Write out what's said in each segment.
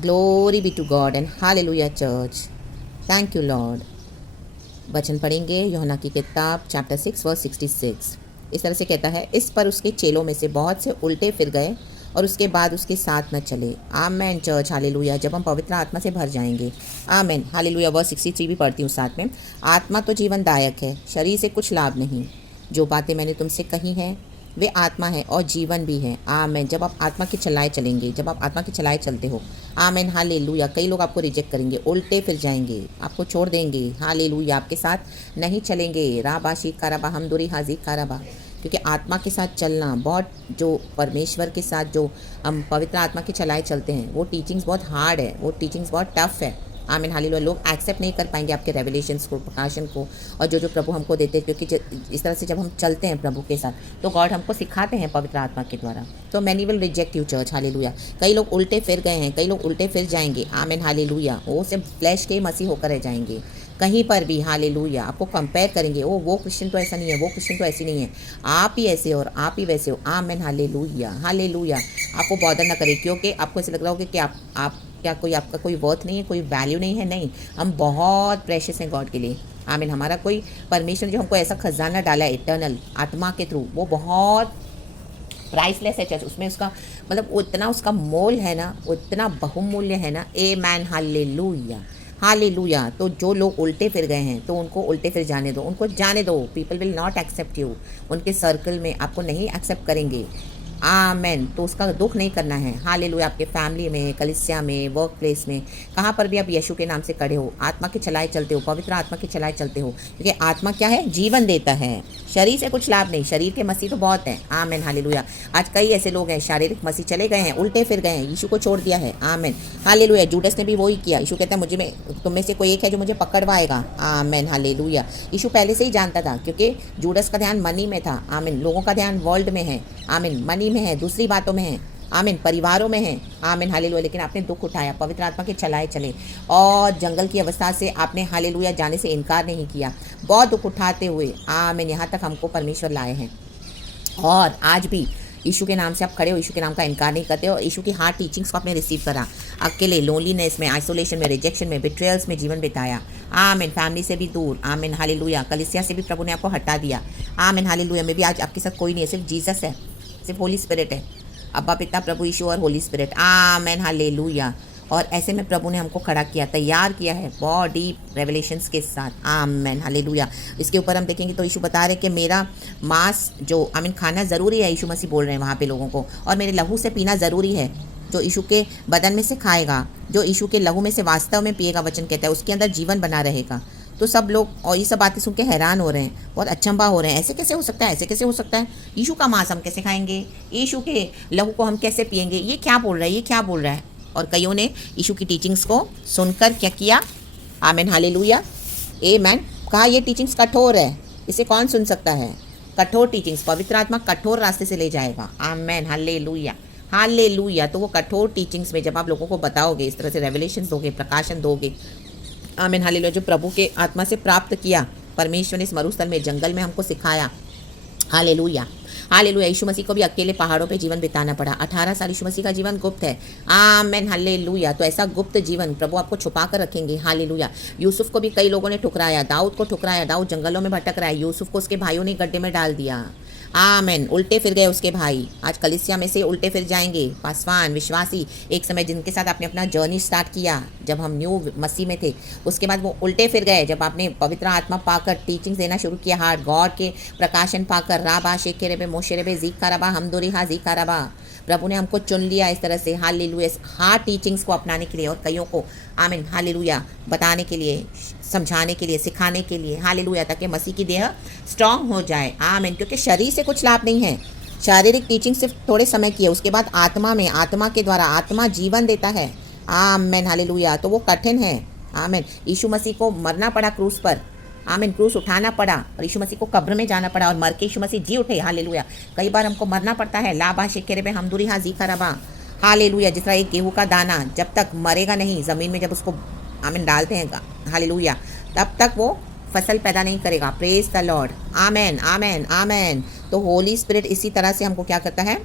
Glory be to God and hallelujah church. Thank you Lord. वचन पढ़ेंगे यूहन्ना की किताब चैप्टर 6 वर्स 66। इस तरह से कहता है, इस पर उसके चेलों में से बहुत से उल्टे फिर गए और उसके बाद उसके साथ न चले। आमेन चर्च, हालेलुया। जब हम पवित्र आत्मा से भर जाएंगे, आमेन हालेलुया। वर्स 63 भी पढ़ती हूँ साथ में। आत्मा तो जीवनदायक है, शरीर से कुछ लाभ नहीं। जो बातें मैंने तुमसे कही हैं वे आत्मा है और जीवन भी है। आमेन। जब आप आत्मा की चलाए चलेंगे, जब आप आत्मा की चलाए चलते हो, आमेन हालेलुया। कई लोग आपको रिजेक्ट करेंगे, उल्टे फिर जाएंगे, आपको छोड़ देंगे, हालेलुया, आपके साथ नहीं चलेंगे। राबाशी काराबा हमदुरी हाजी काराबा। क्योंकि आत्मा के साथ चलना बहुत, जो परमेश्वर के साथ जो हम पवित्र आत्मा की चलाए चलते हैं, वो टीचिंग्स बहुत हार्ड है, वो टीचिंग्स बहुत टफ है। आमीन हालेलुया। लोग एक्सेप्ट नहीं कर पाएंगे आपके रेवलेशंस को, प्रकाशन को, और जो प्रभु हमको देते हैं। क्योंकि इस तरह से जब हम चलते हैं प्रभु के साथ, तो गॉड हमको सिखाते हैं पवित्र आत्मा के द्वारा। तो many will reject you church, hallelujah. कई लोग उल्टे फिर गए हैं, कई लोग उल्टे फिर जाएंगे। आमीन हालेलुया। वो सिर्फ फ्लैश के मसीह होकर रह जाएंगे कहीं पर भी, हालेलुया। आपको कंपेयर करेंगे, वो क्रिश्चियन तो ऐसा नहीं है, वो क्रिश्चियन तो ऐसी नहीं है, आप ही ऐसे और आप ही वैसे हो। आमीन हालेलुया, हालेलुया। आपको बॉदर ना करे, क्योंकि आपको ऐसा लग रहा होगा कि आप क्या कोई आपका कोई वर्थ नहीं है, कोई वैल्यू नहीं है। नहीं, हम बहुत प्रेशियस हैं गॉड के लिए। आमीन। हमारा कोई परमेश्वर जो हमको ऐसा खजाना डाला है इटर्नल आत्मा के थ्रू, वो बहुत प्राइसलेस है चर्च। उसमें उसका मतलब वो इतना उसका मोल है ना, वो इतना बहुमूल्य है ना। A man hallelujah, hallelujah. तो जो लोग उल्टे फिर गए हैं, तो उनको उल्टे फिर जाने दो, उनको जाने दो। People will not accept you. उनके सर्कल में आपको नहीं एक्सेप्ट करेंगे। आमेन। तो उसका दुख नहीं करना है, हालेलुया। आपके फैमिली में, कलिसिया में, वर्क प्लेस में, कहाँ पर भी आप यीशु के नाम से खड़े हो, आत्मा के चलाए चलते हो, पवित्र आत्मा के चलाए चलते हो। क्योंकि आत्मा क्या है? जीवन देता है, शरीर से कुछ लाभ नहीं। शरीर के मसीह तो बहुत हैं। Amen hallelujah. आज कई ऐसे लोग हैं, शारीरिक मसीह चले गए हैं, उल्टे फिर गए हैं, यीशु को छोड़ दिया है। Amen hallelujah. जूडस ने भी वही किया। यीशु कहता है, मुझे में तुम में से कोई एक है जो मुझे पकड़वाएगा। Amen hallelujah. यीशु पहले से ही जानता था, क्योंकि जूडस का ध्यान मनी में था। आमीन। लोगों का ध्यान वर्ल्ड में है, आमीन, मनी में है, दूसरी बातों में है, आमीन, परिवारों में है। आमीन हालेलुया। लेकिन आपने दुख उठाया, पवित्र आत्मा के चलाए चले, और जंगल की अवस्था से आपने हालेलुया जाने से इनकार नहीं किया। बहुत दुख उठाते हुए आमीन यहाँ तक हमको परमेश्वर लाए हैं। और आज भी यीशु के नाम से आप खड़े हो, यीशु के नाम का इनकार नहीं करते हो। यीशु की हार्ड टीचिंग्स को आपने रिसीव करा, अकेले लोनलीनेस में, आइसोलेशन में, रिजेक्शन में, बिट्रेयल्स में जीवन बिताया। आमीन। फैमिली से भी दूर, आमीन हालेलुया। कलीसिया से भी प्रभु ने आपको हटा दिया। आमीन हालेलुया। में भी आज आपके साथ कोई नहीं है, सिर्फ जीसस है, सिर्फ होली स्पिरिट है। अब्बा पिता, प्रभु यीशु और होली स्पिरिट। आमीन हालेलुया। और ऐसे में प्रभु ने हमको खड़ा किया, तैयार किया है बहुत डीप रेवलेशंस के साथ। आमीन हालेलुया। इसके ऊपर हम देखेंगे तो यीशु बता रहे कि मेरा मांस जो आमीन खाना ज़रूरी है, यीशु मसीह बोल रहे हैं वहाँ पे लोगों को, और मेरे लहू से पीना ज़रूरी है। जो यीशु के बदन में से खाएगा, जो यीशु के लहू में से वास्तव में पिएगा, वचन कहता है, उसके अंदर जीवन बना रहेगा। तो सब लोग और ये सब बातें सुन के हैरान हो रहे हैं, बहुत अचंभा हो रहे हैं। ऐसे कैसे हो सकता है, ऐसे कैसे हो सकता है? यीशु का मांस हम कैसे खाएंगे, यीशु के लहू को हम कैसे पिएंगे? ये क्या बोल रहा है, ये क्या बोल रहा है? और कईयों ने यीशु की टीचिंग्स को सुनकर क्या किया? आमीन हालेलुया, आमीन, कहा ये टीचिंग्स कठोर है, इसे कौन सुन सकता है? कठोर टीचिंग्स, पवित्र आत्मा कठोर रास्ते से ले जाएगा। आमीन हालेलुया, हालेलुया। तो वो कठोर टीचिंग्स में जब आप लोगों को बताओगे, इस तरह से रेवलेशन दोगे, प्रकाशन दोगे, आमीन हालेलुया, जो प्रभु के आत्मा से प्राप्त किया, परमेश्वर ने इस मरुस्थल में, जंगल में हमको सिखाया। Hallelujah, hallelujah. यीशु मसीह को भी अकेले पहाड़ों पे जीवन बिताना पड़ा। 18 साल यीशु मसीह का जीवन गुप्त है। आमीन हालेलुया। तो ऐसा गुप्त जीवन प्रभु आपको छुपा कर रखेंगे। हालेलुया। यूसुफ को भी कई लोगों ने ठुकराया, दाऊद को ठुकराया, दाऊद जंगलों में भटक रहा है, यूसुफ को उसके भाइयों ने गड्ढे में डाल दिया। आमीन। उल्टे फिर गए उसके भाई, आज कलिसिया में से उल्टे फिर जाएंगे। पासवान विश्वासी, एक समय जिनके साथ आपने अपना जर्नी स्टार्ट किया जब हम न्यू मसीह में थे, उसके बाद वो उल्टे फिर गए जब आपने पवित्र आत्मा पाकर टीचिंग्स देना शुरू किया, हार्ड गॉड के प्रकाशन पाकर। राबा शेखे रेबे मोशे रेबे जीका रबा हमदोरी हा जीका रबा। प्रभु ने हमको चुन लिया इस तरह से, हालेलुया, हार्ड टीचिंग्स को अपनाने के लिए, और कईयों को आमीन हालेलुया बताने के लिए, समझाने के लिए, सिखाने के लिए। हालेलुया। ताकि मसीह की देह स्ट्रांग हो जाए। आमीन। क्योंकि शरीर से कुछ लाभ नहीं है, शारीरिक टीचिंग सिर्फ थोड़े समय की है, उसके बाद आत्मा में, आत्मा के द्वारा, आत्मा जीवन देता है। आमीन हालेलुया। तो वो कठिन है। आमीन। यीशु मसीह को मरना पड़ा क्रूस पर, आमीन, क्रूस उठाना पड़ा, और यीशु मसीह को कब्र में जाना पड़ा, और मर के यीशु मसीह जी उठे। हालेलुया। कई बार हमको मरना पड़ता है। लाबा शेखेरे पे हमदुरी हा जी खराबा। हालेलुया। जिस तरह एक गेहूं का दाना जब तक मरेगा नहीं ज़मीन में, जब उसको आमीन डालते हैं, हालेलुया, तब तक वो फसल पैदा नहीं करेगा। Praise the Lord. Amen, amen, amen. तो होली स्पिरिट इसी तरह से हमको क्या करता है?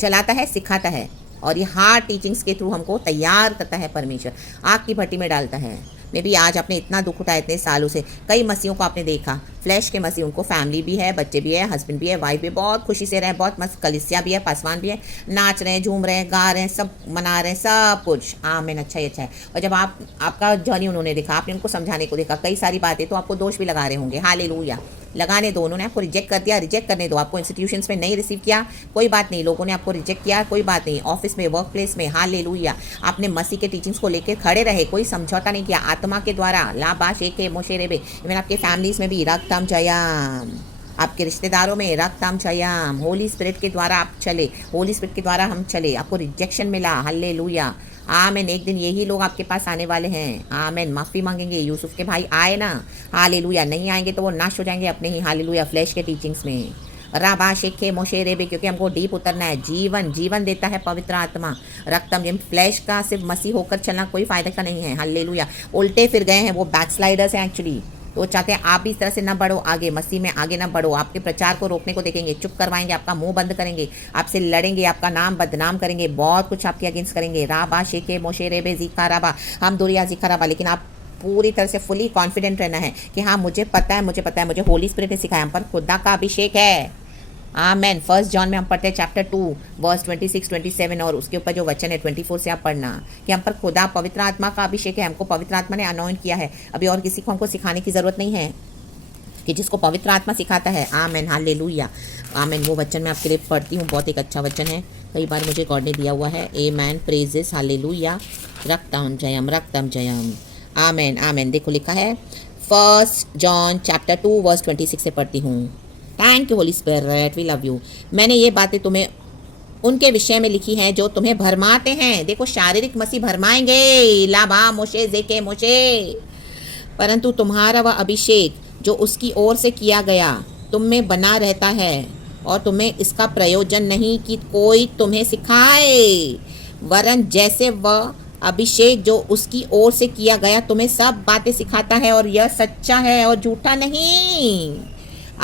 चलाता है, सिखाता है। और ये हार्ड टीचिंग्स के थ्रू हमको तैयार करता है परमेश्वर, आग की भट्टी में डालता है। मे भी आज आपने इतना दुख उठाया इतने सालों से, कई मसीहों को आपने देखा, फ्लैश के मसीह, उनको फैमिली भी है, बच्चे भी है, हस्बैंड भी है, वाइफ भी, बहुत खुशी से रहे, बहुत मस्त कलिसिया भी है, पासवान भी है, नाच रहे हैं, झूम रहे हैं, गा रहे हैं, सब मना रहे हैं, सब कुछ आमीन, अच्छा ही अच्छा है। और जब आपका जर्नी उन्होंने देखा, आपने उनको समझाने को देखा कई सारी बातें, तो आपको दोष भी लगा रहे होंगे, हालेलुया, लगाने दो। उन्होंने आपको रिजेक्ट कर दिया, रिजेक्ट करने दो। आपको इंस्टीट्यूशंस में नहीं रिसीव किया, कोई बात नहीं, लोगों ने आपको रिजेक्ट किया, कोई बात नहीं। ऑफिस में, वर्क प्लेस में, हालेलुया, आपने मसीह के टीचिंग्स को लेकर खड़े रहे, कोई समझौता नहीं किया, आत्मा के द्वारा लाबाश एक मोशेरेबे, इवन आपके फैमिलीज में भी रक्तम जयम, आपके रिश्तेदारों में रक्तम जयम, होली स्पिरिट के द्वारा आप चले, होली स्पिरिट के द्वारा हम चले, आपको रिजेक्शन मिला, हालेलुया, आमेन। एक दिन यही लोग आपके पास आने वाले हैं, आमेन, माफ़ी मांगेंगे। यूसुफ के भाई आए ना, हालेलुया, नहीं आएंगे तो वो नाश हो जाएंगे अपने ही, हालेलुया, फ्लैश के टीचिंग्स में। राबा शेखे मोशेरे भी, क्योंकि हमको डीप उतरना है। जीवन जीवन देता है पवित्र आत्मा, रक्तम जिम, फ्लैश का सिर्फ मसीह होकर चलना कोई फायदा का नहीं है, हालेलुया। उल्टे फिर गए हैं, वो बैकस्लाइडर्स हैं एक्चुअली, तो चाहते हैं आप भी इस तरह से ना बढ़ो आगे, मसीह में आगे ना बढ़ो, आपके प्रचार को रोकने को देखेंगे, चुप करवाएंगे, आपका मुंह बंद करेंगे, आपसे लड़ेंगे, आपका नाम बदनाम करेंगे, बहुत कुछ आपके अगेंस्ट करेंगे। राबा शेखे मोशेरेबे जीखा राबा, हम दुरिया जीखा राबा, लेकिन आप पूरी तरह से फुली कॉन्फिडेंट रहना है कि हाँ मुझे पता है, मुझे पता है, मुझे होली स्पिरिट ने सिखाया, हम पर खुदा का अभिषेक है, आमेन। 1 जॉन में हम पढ़ते हैं चैप्टर 2 वर्स 26 27, और उसके ऊपर जो वचन है 24 से आप पढ़ना कि हम पर खुदा पवित्र आत्मा का अभिषेक है, हमको पवित्र आत्मा ने अनॉइंट किया है। अभी और किसी को हमको सिखाने की ज़रूरत नहीं है, कि जिसको पवित्र आत्मा सिखाता है, आमेन, हालेलुया, आमेन। वो वचन मैं आपके लिए पढ़ती हूँ, बहुत एक अच्छा वचन है, कई बार मुझे गॉड ने दिया हुआ है, ए मैन प्रेजेस, हालेलुया, रक्तम जयम, रक्तम जयम, आमेन, आमेन। देखो लिखा है 1 जॉन चैप्टर 2 वर्स 26 से पढ़ती हूँ। Thank you Holi spirit, we love you. मैंने ये बातें तुम्हें उनके विषय में लिखी हैं जो तुम्हें भरमाते हैं। देखो शारीरिक मसीह भरमाएंगे, लाभा मोशे जेके मोशे, परंतु तुम्हारा वह अभिषेक जो उसकी ओर से किया गया तुम में बना रहता है, और तुम्हें इसका प्रयोजन नहीं कि कोई तुम्हें सिखाए, वरन जैसे वह अभिषेक जो उसकी ओर से किया गया तुम्हें सब बातें सिखाता है, और यह सच्चा है और झूठा नहीं,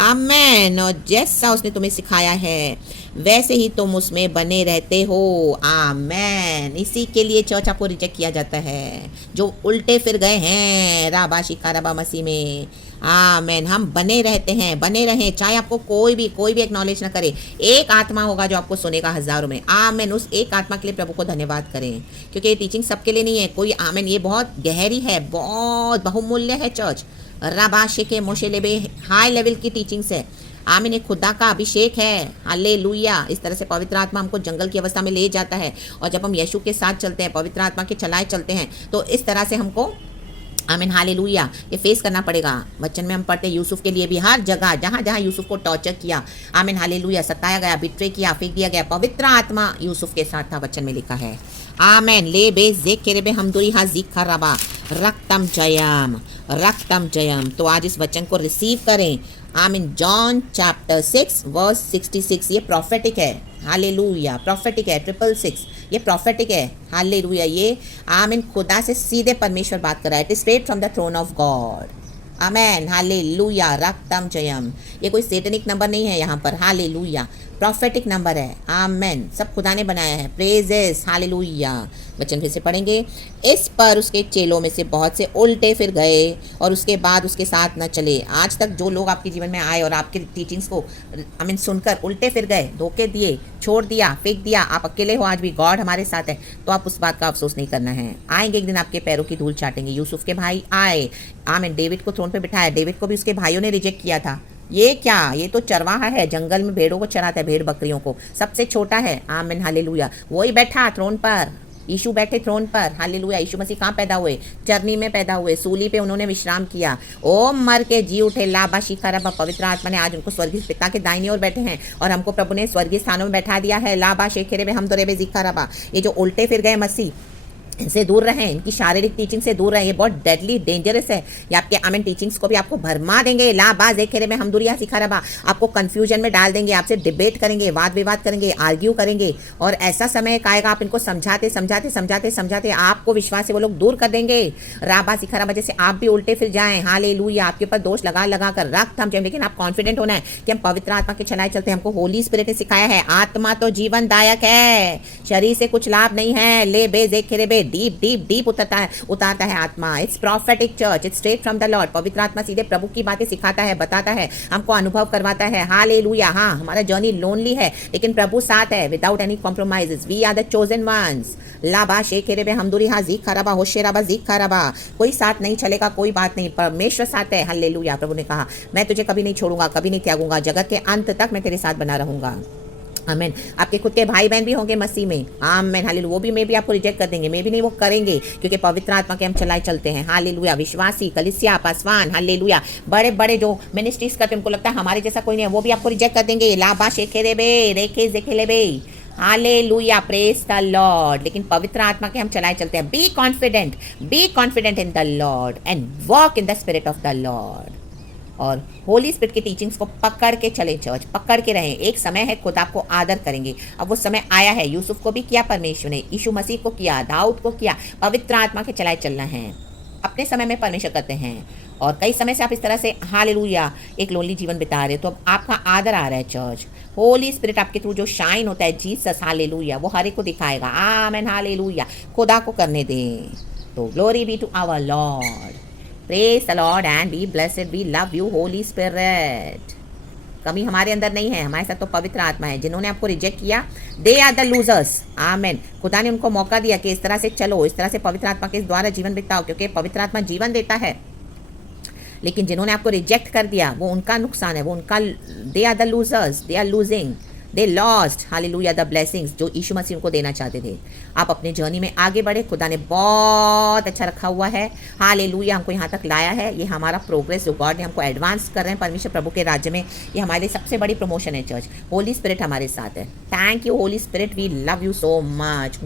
आमेन। और जैसा उसने तुम्हें सिखाया है वैसे ही तुम उसमें बने रहते हो, आमेन। इसी के लिए चर्च आपको रिजेक्ट किया जाता है, जो उल्टे फिर गए हैं राबा शिका राबा मसीह में, आमेन। हम बने रहते हैं, बने रहें, चाहे आपको कोई भी एक्नॉलेज ना करे, एक आत्मा होगा जो आपको सुनेगा हजारों में, आमेन। उस एक आत्मा के लिए प्रभु को धन्यवाद करें, क्योंकि ये टीचिंग सबके लिए नहीं है कोई, आमेन। ये बहुत गहरी है, बहुत बहुमूल्य है चर्च, रबाशे के मोशेलेबे, हाई लेवल की टीचिंग्स है, आमीन। ये खुदा का अभिषेक है, हालेलुया। इस तरह से पवित्र आत्मा हमको जंगल की अवस्था में ले जाता है, और जब हम यीशु के साथ चलते हैं, पवित्र आत्मा के चलाए चलते हैं, तो इस तरह से हमको, आमीन, हालेलुया, ये फेस करना पड़ेगा। वचन में हम पढ़ते हैं यूसुफ के लिए भी, हर जगह जहाँ जहाँ यूसुफ को टॉर्चर किया, आमीन, हालेलुया, सताया गया, बिट्रे किया, फेंक दिया गया, पवित्र आत्मा यूसुफ के साथ था, वचन में लिखा है, आमेन। ले बे जेक के रेबे हमदुरी हा जीखा रबा, रक्तम जयम, रक्तम जयम। तो आज इस वचन को रिसीव करें, आमीन। जॉन चैप्टर 6 वर्स 66, ये प्रॉफेटिक है, हालेलुया, प्रॉफेटिक है, 666, ये प्रॉफेटिक है, हालेलुया। ये आमीन खुदा से सीधे परमेश्वर बात कर रहा है, it is straight from the throne of God, amen, hallelujah, रक्तम जयम। ये कोई सेटनिक नंबर नहीं है यहाँ पर, हालेलुया, प्रॉफेटिक नंबर है, आमेन। सब खुदा ने बनाया है, प्रेजेस, हालेलुया। वचन फिर से पढ़ेंगे। इस पर उसके चेलों में से बहुत से उल्टे फिर गए और उसके बाद उसके साथ न चले। आज तक जो लोग आपके जीवन में आए और आपके टीचिंग्स को आमीन सुनकर उल्टे फिर गए, धोखे दिए, छोड़ दिया, फेंक दिया, आप अकेले हो, आज भी गॉड हमारे साथ है, तो आप उस बात का अफसोस नहीं करना है। आएंगे एक दिन आपके पैरों की धूल चाटेंगे। यूसुफ के भाई आए, आमीन, डेविड को थ्रोन पे बिठाया, डेविड को भी उसके भाइयों ने रिजेक्ट किया था। ये क्या, ये तो चरवाहा है, जंगल में भेड़ों को चराता है, भेड़ बकरियों को, सबसे छोटा है, आमीन, हालेलुया। वही बैठा थ्रोन पर, यीशु बैठे थ्रोन पर, हालेलुया। यीशु मसीह कहाँ पैदा हुए? चरनी में पैदा हुए, सूली पे उन्होंने विश्राम किया, ओ मर के जी उठे, लाबा शिखा, पवित्र आत्मा ने आज उनको स्वर्गीय पिता के दाहिनी ओर बैठे हैं, और हमको प्रभु ने स्वर्गीय स्थानों में बैठा दिया है, लाबा शेखेरे में हम दोरे बे जिखा रबा। ये जो उल्टे फिर गए मसीह, इनसे दूर रहें, इनकी शारीरिक टीचिंग से दूर रहें, ये बहुत डेडली डेंजरस है। ये आपके आमेन टीचिंग्स को भी आपको भरमा देंगे। ला बाज एक खेरे में हम दुरिया सिखा रबा, आपको कंफ्यूजन में डाल देंगे, आपसे डिबेट करेंगे, वाद विवाद करेंगे, आर्ग्यू करेंगे। और ऐसा समय आएगा आप इनको समझाते समझाते समझाते समझाते आपको विश्वास से वो लोग दूर कर देंगे। राबा सिखा रबा, जैसे आप भी उल्टे फिर जाएं। हालेलुया, आपके ऊपर दोष लगा लगा कर रख थम जाए, लेकिन आप कॉन्फिडेंट होना है कि हम पवित्र आत्मा के चलाए चलते हैं। हमको होली स्पिरिट ने सिखाया है, आत्मा तो जीवनदायक है, शरीर से कुछ लाभ नहीं है। ले बे देख खेरे बे, डीप डीप डीप उतारता है आत्मा। It's prophetic church, it's straight from the Lord. पवित्र आत्मा सीधे प्रभु की बातें सिखाता है, बताता है, हमको अनुभव करवाता है। हालेलुया। हाँ, हमारा जर्नी लोनली है, लेकिन प्रभु साथ है, without any compromises. We are the chosen ones. लाबा शेखेरे बे हमदुरी हा जीक खराबा होशेराबा जीक खराबा। कोई साथ नहीं चलेगा, कोई बात नहीं, परमेश्वर साथ है। हालेलुया। प्रभु ने कहा, मैं तुझे कभी नहीं छोड़ूंगा, कभी नहीं त्यागूंगा, जगत के अंत तक मैं तेरे साथ बना रहूंगा। आमेन। आपके खुद के भाई बहन भी होंगे मसीह में, आमेन, हालेलुया, वो भी मे भी आपको रिजेक्ट कर देंगे, मे भी नहीं, वो करेंगे, क्योंकि पवित्र आत्मा के हम चलाए चलते हैं। हालेलुया। विश्वासी, कलीसिया, पासवान, हालेलुया, बड़े बड़े जो मिनिस्ट्रीज करते हैं, उनको लगता है हमारे जैसा कोई नहीं है, वो भी आपको रिजेक्ट कर देंगे। लाबा शेखेरे बे रेखे जेखेले बे, हालेलुया, प्रेज द लॉर्ड। लेकिन पवित्र आत्मा के हम चलाए चलते हैं। Be confident in the Lord and walk in the spirit of the Lord. और होली स्पिरिट की टीचिंग्स को पकड़ के चले चर्च, पकड़ के रहें। एक समय है, खुद आपको आदर करेंगे। अब वो समय आया है। यूसुफ को भी किया परमेश्वर ने, यीशु मसीह को किया, दाऊद को किया। पवित्र आत्मा के चलाए चलना है। अपने समय में परमेश्वर करते हैं। और कई समय से आप इस तरह से हालेलुया एक लोनली जीवन बिता रहे हो, तो अब आपका आदर आ रहा है चर्च। होली स्पिरिट आपके थ्रू जो शाइन होता है, जीसस, हालेलुया, वो हर एक को दिखाएगा। Amen, hallelujah. खुदा को करने दें। तो glory be to our Lord. Praise the Lord and be blessed. We love you, Holy Spirit. कमी हमारे अंदर नहीं है, हमारे साथ तो पवित्र आत्मा है। जिन्होंने आपको रिजेक्ट किया, दे आर द लूजर्स। आमेन। खुदा ने उनको मौका दिया कि इस तरह से चलो, इस तरह से पवित्र आत्मा के द्वारा जीवन बिताओ, क्योंकि पवित्र आत्मा जीवन देता है। लेकिन जिन्होंने आपको रिजेक्ट कर दिया, वो उनका नुकसान है, वो उनका, they are the losers, they are losing, they lost, hallelujah, the blessings जो यीशु मसीह उनको देना चाहते थे। आप अपने जर्नी में आगे बढ़े, खुदा ने बहुत अच्छा रखा हुआ है। हालेलुया, हमको यहाँ तक लाया है। ये हमारा प्रोग्रेस जो गॉड ने हमको एडवांस कर रहे हैं परमेश्वर प्रभु के राज्य में, ये हमारे लिए सबसे बड़ी प्रमोशन है चर्च। होली स्पिरिट हमारे साथ है। Thank you Holi spirit, we love you so much.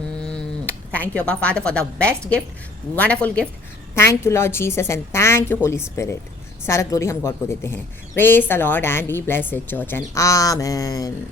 Thank you Abba father for the best gift, wonderful gift. Thank you Lord Jesus and thank you Holi spirit. सारा ग्लोरी हम God को देते हैं। Praise the Lord and be blessed church and amen.